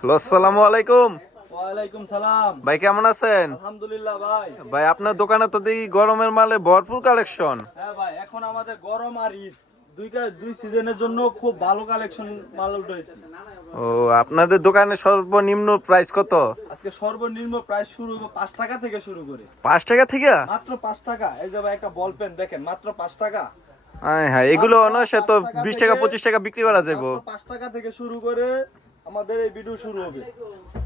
Hello, আসসালামু আলাইকুম। ওয়ালাইকুম সালাম। ভাই কেমন আছেন? আলহামদুলিল্লাহ ভাই। ভাই আপনার দোকানে তো দেখি গরমের মালে ভরপুর কালেকশন। হ্যাঁ ভাই, এখন আমাদের গরম আর ঈদ দুই সিজনের জন্য খুব ভালো কালেকশন মাল উঠেছে। ও, আপনাদের দোকানে সর্বনিম্ন প্রাইস কত? আজকে সর্বনিম্ন প্রাইস শুরু 5 টাকা থেকে শুরু করে। 5 টাকা থেকে? মাত্র 5 টাকা। এই যে ভাই একটা বল পেন দেখেন, মাত্র 5 টাকা। হ্যাঁ হ্যাঁ, এগুলো মাত্র অনায়াসে 5 তো টাকা 20 টাকা থেকে 25 টাকা বিক্রি করা যাবে। মাত্র 5 টাকা থেকে শুরু করে আমাদের এই ভিডিও শুরু হবে।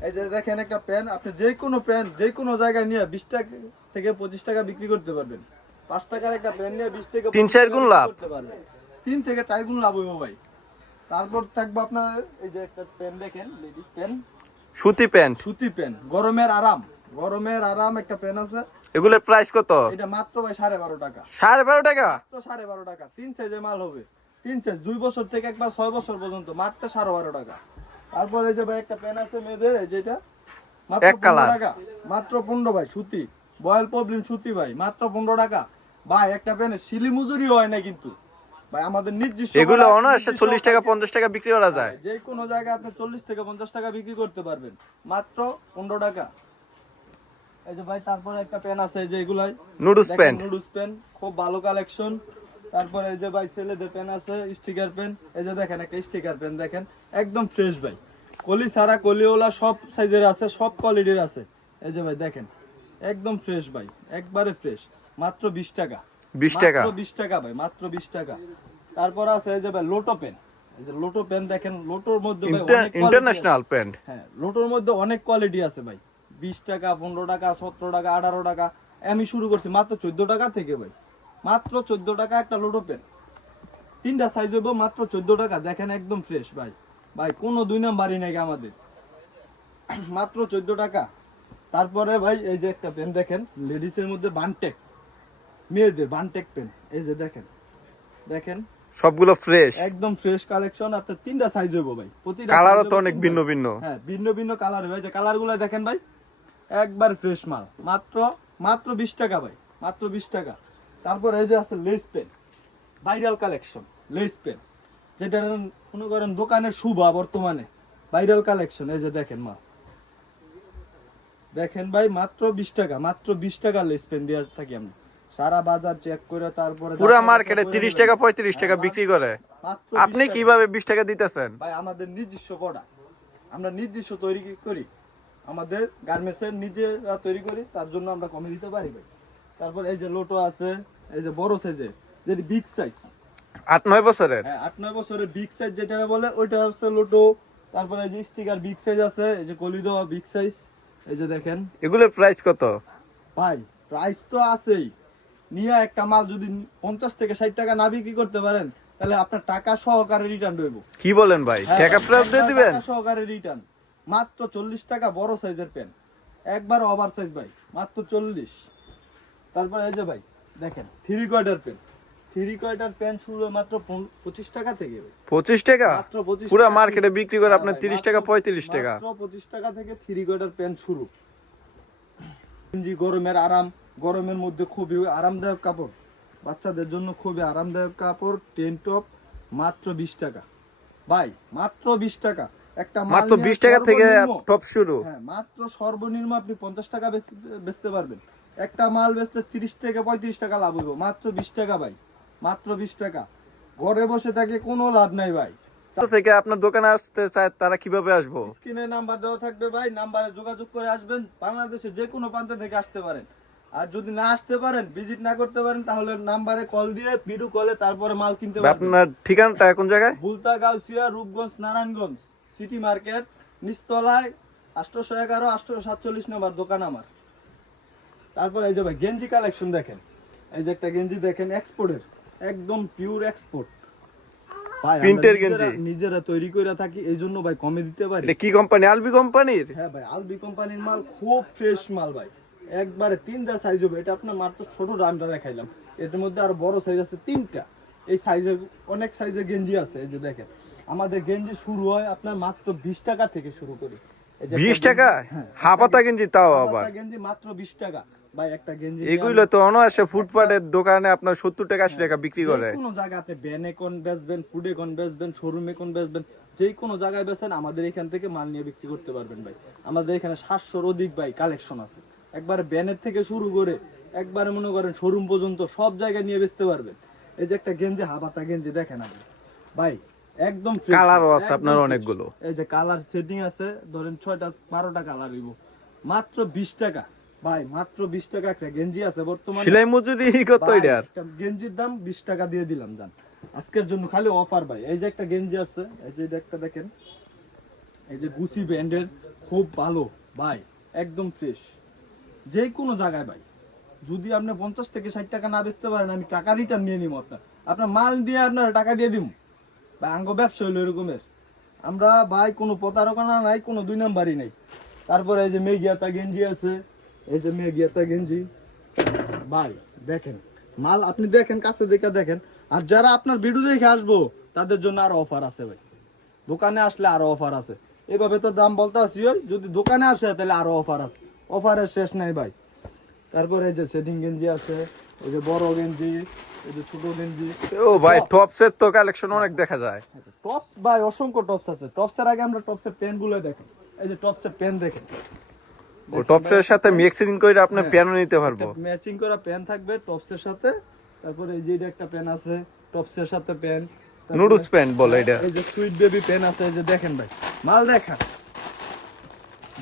এই যে দেখেন একটা পেন, আপনি যে কোনো পেন যে কোনো জায়গায় নিয়ে 20 টাকা থেকে 25 টাকা বিক্রি করতে পারবেন। 5 টাকার একটা পেন নিয়ে 20 থেকে 3-4 গুণ লাভ করতে পারবেন। 3 থেকে 4 গুণ লাভ হইব ভাই। তারপর থাকবে আপনার এই যে একটা পেন দেখেন, লেডিস পেন, সুতি প্যান্ট। সুতি পেন, গরমের আরাম একটা পেন আছে। এগুলোর প্রাইস কত? এটা মাত্র ভাই 12.5 টাকা। 12.5 টাকা? মাত্র 12.5 টাকা। 3 সাইজে মাল হবে। 3 সাইজ 2 বছর থেকে একবার 6 বছর পর্যন্ত মাত্র 12.5 টাকা। তারপর এই যে ভাই একটা পেন আছে মেয়েদের, এই যেটা মাত্র এক 15 কালার। টাকা। মাত্র 15 ভাই, সুতি বয়েল প্রবলেম সুতি ভাই, মাত্র 15 টাকা। ভাই একটা পেনে শিলি মজুরি হয় না কিন্তু ভাই, আমাদের নির্দিষ্ট এগুলো product, অনায়াসে নির্দিষ্ট 40 টাকা packet। 50 টাকা বিক্রি করা যায়। যে কোনো জায়গায় আপনি 40 থেকে 50 টাকা বিক্রি করতে পারবেন, মাত্র 15 টাকা। এই যে ভাই তারপরে একটা পেন আছে, যে এগুলাই নুডলস প্যান্ট। নুডলস পেন, খুব ভালো কালেকশন। তারপরে এই যে ভাই ছেলেদের পেন আছে, স্টিকার পেন। এই যে দেখেন একটা স্টিকার পেন দেখেন, একদম ফ্রেশ ভাই, কলি ছাড়া কলিওলা সব সাইজের আছে, সব কোয়ালিটির আছে। এই যে ভাই দেখেন, একদম ফ্রেশ ভাই, একবারে ফ্রেশ, মাত্র 20 টাকা। 20 টাকা? মাত্র 20 টাকা ভাই, মাত্র 20 টাকা। তারপর আছে এই যে ভাই লোটো পেন। এই যে লোটো পেন দেখেন, লোটোর মধ্যে ভাই অনেক quality আছে। International pant. হ্যাঁ, লোটোর মধ্যে অনেক কোয়ালিটি আছে ভাই। 20 টাকা, 15 টাকা, 17 টাকা, 18 টাকা। আমি শুরু করছি মাত্র 14 টাকা থেকে ভাই। মাত্র 14 টাকা একটা লোটো পেন। 3টা সাইজ হইব, মাত্র 14 টাকা। দেখেন একদম ফ্রেশ ভাই। ভাই কোনো 2 নাম্বারই নাই আমাদের। মাত্র 14 টাকা। তারপরে ভাই এই যে একটা পেন দেখেন, লেডিসের মধ্যে বানটেক, মেয়েদের বানটেক পেন। এই যে দেখেন, দেখেন সবগুলো ফ্রেশ। একদম ফ্রেশ কালেকশন। আপনার 3টা সাইজ হইব ভাই, প্রতিটা কালারও size তো হইবো অনেক 3টা। ভিন্ন ভিন্ন। হ্যাঁ, ভিন্ন ভিন্ন কালার হয়। যে কালারগুলো দেখেন ভাই, একবার ফ্রেশ মাল, মাত্র মাত্র 20 টাকা ভাই, মাত্র 20 টাকা। তারপর এই যে আছে less pen, viral collection, less pen, যেটা মনে করেন দোকানের শুভা বর্তমানে ভাইরাল কালেকশন। এই যে দেখেন মাল, দেখেন ভাই, মাত্র 20 টাকা, মাত্র 20 টাকা লেস পেন দিয়ে থাকি আমরা। সারা বাজার চেক করে তারপরে পুরা যাচাই মার্কেটে বাছাই করে 30 নেবেন। টাকা 35 টাকা হ্যাঁ, বিক্রি করে, মাত্র 20 আপনি টাকা। কিভাবে 20 টাকা দিতেছেন? ভাই আমাদের নিজস্ব প্রোডাক্ট, আমরা নিজস্ব তৈরি করি, আমাদের গার্মেন্টসের নিজেরা তৈরি করি, তার জন্য আমরা কমে দিতে পারি ভাই। তারপর এই যে লোটো আছে, এই যে বড় সাইজের, যেটি বিগ সাইজ, 8-9 বছরের? হ্যাঁ 8-9 বছরের বিগ সাইজ যেটা বলে, ওইটা হচ্ছে লোটো। তারপরে এই যে স্টিকার বিগ সাইজ আছে, এই যে কলি দেওয়া বিগ সাইজ। এই যে দেখেন এগুলোর প্রাইস কত? ভাই, প্রাইস তো আছেই। নিয়ে একটা মাল যদি 50 থেকে 60 টাকা না বিক্রি করতে পারেন, তাহলে আপনার টাকা সহকারে রিটার্ন দেবো। কি বলেন ভাই, হ্যাঁ টাকা ভাই, ফেরত দিয়ে একবার দিবেন? টাকা সহকারে রিটার্ন। মাত্র 40 টাকা বড় সাইজের পেন, একবার ওভার সাইজ ভাই, মাত্র 40। তারপর এই যে ভাই দেখেন three quarter pen, three quarter pen শুরু হয় মাত্র 25 টাকা থেকে ভাই। 25 টাকা? মাত্র 25 পুরা টাকা। মার্কেটে বিক্রি করে হ্যাঁ আপনার ভাই, 30 মাত্র- টাকা 35 টাকা। মাত্র 25 টাকা থেকে থ্রি কোয়ার্টার পেন শুরু। গেঞ্জি, গরমের আরাম, গরমের মধ্যে খুবই আরামদায়ক কাপড়, বাচ্চাদের জন্য খুবই আরামদায়ক কাপড়, টেন টপ, মাত্র 20 টাকা ভাই, মাত্র 20 টাকা। একটা মাল মাত্র নিয়ে 20 টাকা থেকে সর্বনিম্ন- টপ শুরু। হ্যাঁ, মাত্র সর্বনিম্ন আপনি 50 টাকা বেচতে পারবেন। একটা মাল বেচলে 30 থেকে 35 টাকা লাভ হইব, মাত্র 20 টাকা ভাই, মাত্র 20 টাকা। ঘরে বসে থাকে কোনো লাভ নাই ভাই। তো থেকে আপনার দোকানে আসতে চায় তারা কিভাবে আসবো? স্ক্রিনে নাম্বার দেওয়া থাকবে ভাই, নাম্বারে যোগাযোগ করে আসবেন। বাংলাদেশে যে কোনো প্রান্ত থেকে আসতে পারেন। আর যদি না আসতে পারেন, ভিজিট না করতে পারেন, তাহলে নাম্বারে কল দিয়ে ভিডিও কলে তারপরে মাল কিনতে পারবেন। আপনার ঠিকানাটা কোন জায়গায়? বুলতা, গাউসিয়া, রূপগঞ্জ, নারায়ণগঞ্জ সিটি মার্কেট, নিচতলায় 811 847 নম্বর দোকান আমার। তারপর এই যে ভাই গেঞ্জি কালেকশন দেখেন, এই যে একটা গেঞ্জি দেখেন, এক্সপোর্টের, একদম পিওর এক্সপোর্ট ভাই, আমরা প্রিন্টের নিজেরা- গেঞ্জি? নিজেরা তৈরি করে থাকি, এই জন্য ভাই কমে দিতে পারি। এটা কি কোম্পানি? আলবি কোম্পানির? হ্যাঁ ভাই, আলবি কোম্পানির মাল, খুব ফ্রেশ মাল ভাই, একবারে 3টা সাইজ হবে। এটা আপনার মাত্র ছোট দামটা দেখাইলাম, এটার মধ্যে আরো বড় সাইজ আছে 3টা। এই সাইজের অনেক সাইজের গেঞ্জি আছে। এই যে দেখেন, আমাদের গেঞ্জি শুরু হয় আপনার মাত্র 20 টাকা থেকে শুরু করি। এই যে 20 একটা টাকা? গেঞ্জি- হ্যাঁ, হাফাতা গেঞ্জি তাও হাফ আবার? হাতা গেঞ্জি মাত্র 20 টাকা। ভাই একটা গেঞ্জি এগুলো তো অনায়াসে ফুটপাতের দোকানে আপনার 70 টাকা 80 টাকা বিক্রি করে। কোনো জায়গায় আপনি ব্যানে কোন বেচবেন, ফুডে কোন বেচবেন, শোরুমে কোন বেচবেন, যে কোনো জায়গায় বেচেন আমাদের এখান থেকে মাল নিয়ে বিক্রি করতে পারবেন ভাই। আমাদের এখানে 700-র অধিক ভাই কালেকশন আছে, একবারে ব্যানের থেকে শুরু করে একবারে মনে করেন শোরুম পর্যন্ত সব জায়গায় নিয়ে বেচতে পারবেন। এই যে একটা গেঞ্জি, হাবাতা গেঞ্জি দেখেন আপনি ভাই, একদম fresh, কালারও আছে একদম আপনার fresh। অনেকগুলো। এই যে কালার সেটিং আছে, ধরেন 6টা 12টা কালার হইব, মাত্র 20 টাকা ভাই, মাত্র 20 টাকা একটা গেঞ্জি আছে বর্তমানে। সেলাই মজুরি কত ভাই, এটার? একটা গেঞ্জির দাম 20 টাকা দিয়ে দিলাম জান, আজকের জন্য খালি অফার ভাই। এই যে একটা গেঞ্জি আছে, এই যে এটা একটা দেখেন, এই যে গুচি ব্র্যান্ডের, খুব ভালো ভাই, একদম ফ্রেশ। যে কোনো জায়গায় ভাই, যদি আপনি 50 থেকে 60 টাকা না বেচতে পারেন, আমি টাকা রিটার্ন নিয়ে নিব আপনার, আপনার মাল দিয়ে আপনার টাকা দিয়ে দিব ভাই। আঙ্গ ব্যবসা হইলো এরকমের, আমরা ভাই কোনো প্রতারণা নাই, কোনো দুই নাম্বারই নাই। তারপরে এই যে মেঘিয়াতা গেঞ্জি আছে, এই যে মেঘিয়াতা গেঞ্জি ভাই, দেখেন মাল আপনি দেখেন, কাছে দেখে দেখেন। আর যারা আপনার ভিডিও দেখে আসবো তাদের জন্য আরো অফার আছে ভাই, দোকানে আসলে আরো অফার আছে। এভাবে তো দাম বলতে আসি, যদি দোকানে আসে তাহলে আরো অফার আছে, অফারের শেষ নাই ভাই। তারপরে এই যে সেটিং গেঞ্জি আছে, এই যে বড় গেঞ্জি, এই যে ছোট গেঞ্জি। ও ভাই টপসের তো কালেকশন অনেক দেখা যায়। টপস ভাই অসংখ্য টপস আছে। টপসের আগে আমরা টপসের প্যান্ট গুলো দেখেন, এই যে টপসের প্যান্ট দেখেন, ও টপসের সাথে মিক্সিং করে আপনি প্যানও নিতে পারবো। ম্যাচিং করা প্যান্ট থাকবে টপসের সাথে। তারপরে এই যে এটা একটা প্যান্ট আছে টপসের সাথে প্যান্ট, নুডলস প্যান্ট বলে এটা। এই যে সুইট বেবি প্যান্ট আছে, এই যে দেখেন ভাই, মাল দেখেন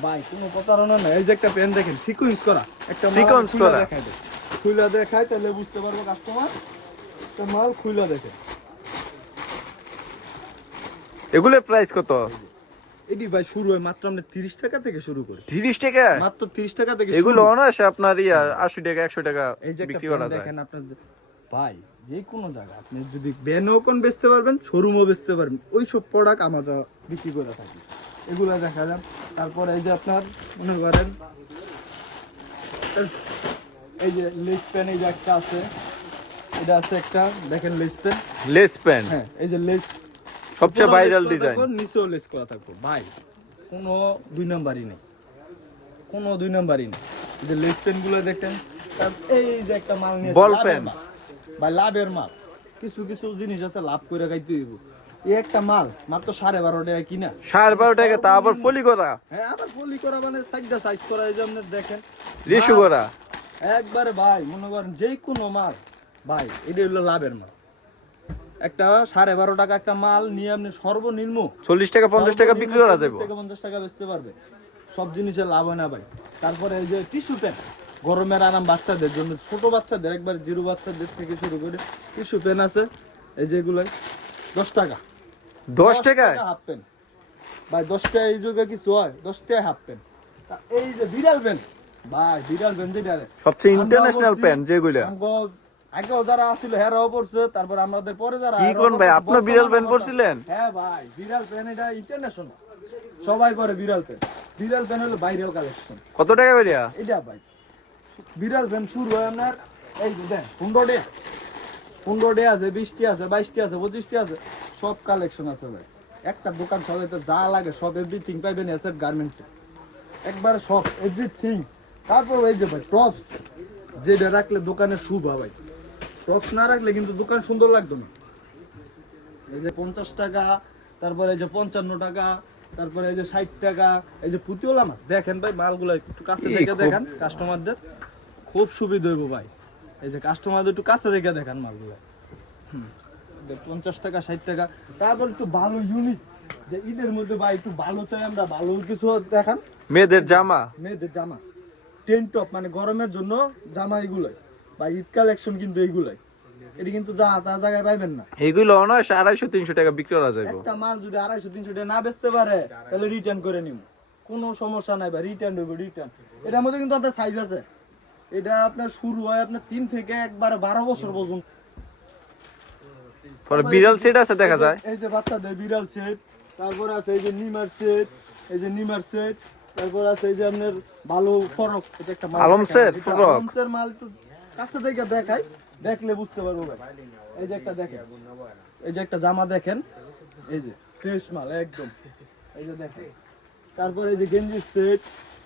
ভাই, কোনো প্রতারণা নাই। এই যে একটা প্যান্ট দেখেন সিকোয়েন্স করা, একটা মাল Sequence খুইলা করা। দেখাই দেয়, খুইলা দেখায় তাহলে বুঝতে পারবো কাস্টমার, তো মাল খুইলা দেখে। এগুলোর প্রাইস কত? এটি ভাই শুরু হয় মাত্র আমরা 30 টাকা থেকে শুরু করি, 30 টাকা? মাত্র 30 টাকা থেকে এগুলো শুরু। অনায়াসে আপনার 80 টাকা 100 টাকা এই যে একটা বিক্রি করা প্যান্ট যায়। দেখেন আপনার ভাই, যে কোনো জায়গা আপনি যদি ব্যানও কোন বেচতে পারবেন, শোরুমও বেচতে পারবেন, ওই সব প্রোডাক্ট আমরা বিক্রি করে থাকি, এগুলো দেখা যান। তারপরে এই যে আপনার মনে করেন এই যে লেস প্যান, এই যে একটা আছে, এটা আছে একটা দেখেন লেস প্যান, লেস প্যান্ট হ্যাঁ এই যে লেস, সবচেয়ে ভাইরাল ডিজাইন। নিচেও লেস করা থাকবো ভাই, কোনো দুই নাম্বারই নেই, কোনো দুই নাম্বারই নেই। এই যে লেস প্যান গুলো দেখেন, এই যে একটা মাল নিয়ে বল পেন ভাই, লাভের মাল। কিছু কিছু জিনিস আছে লাভ করে খাইতে হইব। এই একটা মাল মাত্র 12.5 টাকা কিনা, 12.5 টাকা, তা আবার ফলি করা, হ্যাঁ আবার পলি করা, মানে সাইডটা সাইজ করা, এই জন্য দেখেন রিসু করা। একবারে ভাই মনে করেন যে কোনো মাল ভাই, এটা হলো লাভের মাল। একটা 12.5 টাকা একটা মাল নিয়ে আপনি সর্বনিম্ন 40 টাকা 50 টাকা বিক্রি করা যাবে। 50 টাকা বেচতে পারবে, সব জিনিসের লাভ হয় না ভাই। তারপরে এই যে টিস্যু প্যান্ট, গরমের আরাম বাচ্চাদের জন্য, ছোট বাচ্চাদের একবার 0 বাচ্চাদের থেকে শুরু করে টিস্যু প্যান্ট আছে, এই যে এগুলো 10 টাকা, 10 টাকায় হাফ প্যান্ট ভাই, 10 টাকা এই যুগে কিছু হয়, 10 টাকা হাফ প্যান্ট। এই যে বিড়াল প্যান্ট ভাই, বিড়াল প্যান্ট যেটা সবচেয়ে ইন্টারন্যাশনাল প্যান্ট যেগুলো। আগেও যারা আসছিল হেরাও পড়ছে, তারপর আমাদের পরে যারা কি কোন ভাই, আপনি বিড়াল প্যান্ট পরছিলেন? হ্যাঁ ভাই, বিড়াল প্যান্ট এটা ইন্টারন্যাশনাল, সবাই পরে বিড়াল প্যান্ট। বিড়াল প্যান্ট হলো ভাইরাল কালেকশন। কত টাকা করিয়া? এটা ভাই বিড়াল প্যান্ট শুরু হয় আপনার এই যে দেন 15 টাকা, 15 টাকা আছে, 20 টাকা আছে, 22 টাকা আছে, 25 টাকা আছে, সব কালেকশন আছে ভাই। একটা দোকান চালাইতে যা লাগে সব এভরিথিং পাইবেন এসএফ গার্মেন্টসে, একবার সব এভরিথিং। তারপর এই যে ভাই টপস, যেটা রাখলে দোকানে শুভা ভাই, টপস না রাখলে কিন্তু দোকান সুন্দর লাগতো না। এই যে 50 টাকা, তারপরে এই যে 55 টাকা, তারপরে এই যে 60 টাকা, এই যে পুতিওলা মাছ দেখেন ভাই, মালগুলো একটু কাছে থেকে দেখেন, কাস্টমারদের খুব সুবিধা হইব ভাই। এই যে কাস্টমারদের একটু কাছে থেকে দেখেন মালগুলো, 50 টাকা 60 টাকা। তারপর একটু ভালো ইউনিক, যে ঈদের মধ্যে ভাই একটু ভালো চাই আমরা, ভালো কিছু দেখান। মেয়েদের জামা, মেয়েদের জামা, টেন টপ, মানে গরমের জন্য জামা, এগুলোই বা ঈদ কালেকশন কিন্তু এইগুলাই, এটা কিন্তু যা তা জায়গায় পাইবেন না। এগুলো অনায়াসে 250-300 টাকা বিক্রি করা যাবে। একটা মাল যদি 250-300 টাকা না বেচতে পারে, তাহলে রিটার্ন করে নিব, কোনো সমস্যা নাই ভাই, রিটার্ন দেবো, রিটার্ন। এটার মধ্যে কিন্তু আপনার সাইজ আছে, এটা আপনার শুরু হয় আপনার 3 থেকে একবারে 12 বছর পর্যন্ত। পরে বিড়াল সেট আছে দেখা যায়, এই যে বাচ্চাদের বিড়াল সেট, তারপরে আছে এই যে নিমার সেট, এই যে নিমার সেট, তারপর আছে এই যে আপনার ভালো ফরক, এটা একটা মাল আলম দেখাই, সেট, এটা ফরক। আলম সেট মাল একটু কাছে থেকে দেখাই, দেখলে বুঝতে পারবো ভাই। এই যে একটা দেখেন, এই যে একটা জামা দেখেন, এই যে ফ্রেশ মাল একদম, এই যে দেখেন। তারপর এই যে গেঞ্জির সেট,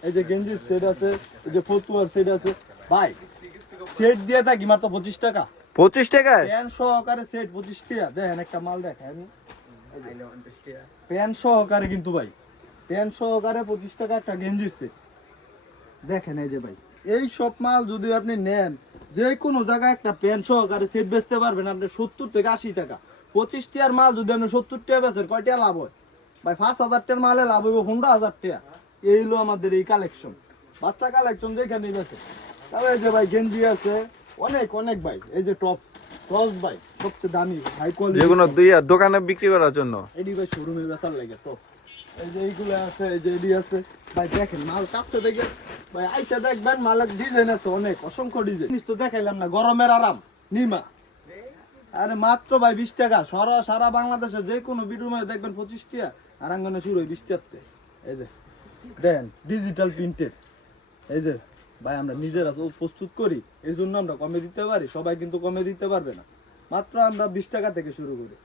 এই যে গেঞ্জির সেট আছে, এই যে ফতুয়ার সেট আছে, ভাই সেট দিয়ে থাকি মাত্র 25 টাকা 25 টাকায় প্যান সহকারে সেট 25 টাকা দেখেন একটা মাল দেখেন প্যান সহকারে কিন্তু ভাই প্যান সহকারে 25 টাকা একটা গেঞ্জির সেট দেখেন এই যে ভাই এই সব মাল যদি আপনি নেন যে কোনো জায়গায় একটা প্যান সহকারে সেট বেচতে পারবেন আপনি 70 থেকে 80 টাকা 25 টাকার মাল যদি আপনি 70 টাকা বেচেন কয় টাকা লাভ হয় ভাই 5000 টাকার মালে লাভ হইব 15000 টাকা এই হলো আমাদের এই কালেকশন বাচ্চা কালেকশন দেখে নিয়ে গেছে তবে এই যে ভাই গেঞ্জি আছে অনেক অনেক ভাই এই যে টপস ভাই সবচেয়ে দামি হাই কোয়ালিটি যেগুলো দোকানে বিক্রি করার জন্য এডি ভাই শোরুমে বেচার লাগে টপ এই যে এইগুলো আছে এই যে এডি আছে ভাই দেখেন মাল কাছে দেখে ভাই আইসা দেখবেন মালের ডিজাইন আছে অনেক অসংখ্য ডিজাইন জিনিস তো দেখাইলাম না গরমের আরাম নিমা আরে মাত্র ভাই 20 টাকা সারা বাংলাদেশে যে কোনো বেডরুমে দেখবেন 25 টাকা আর আঙ্গনে শুরু হয় 20 টাকাতে এই যে দেন ডিজিটাল প্রিন্টেড এই যে ভাই আমরা নিজেরা প্রস্তুত করি এই জন্য আমরা কমে দিতে পারি সবাই কিন্তু কমে দিতে পারবে না মাত্র আমরা 20 টাকা থেকে শুরু করি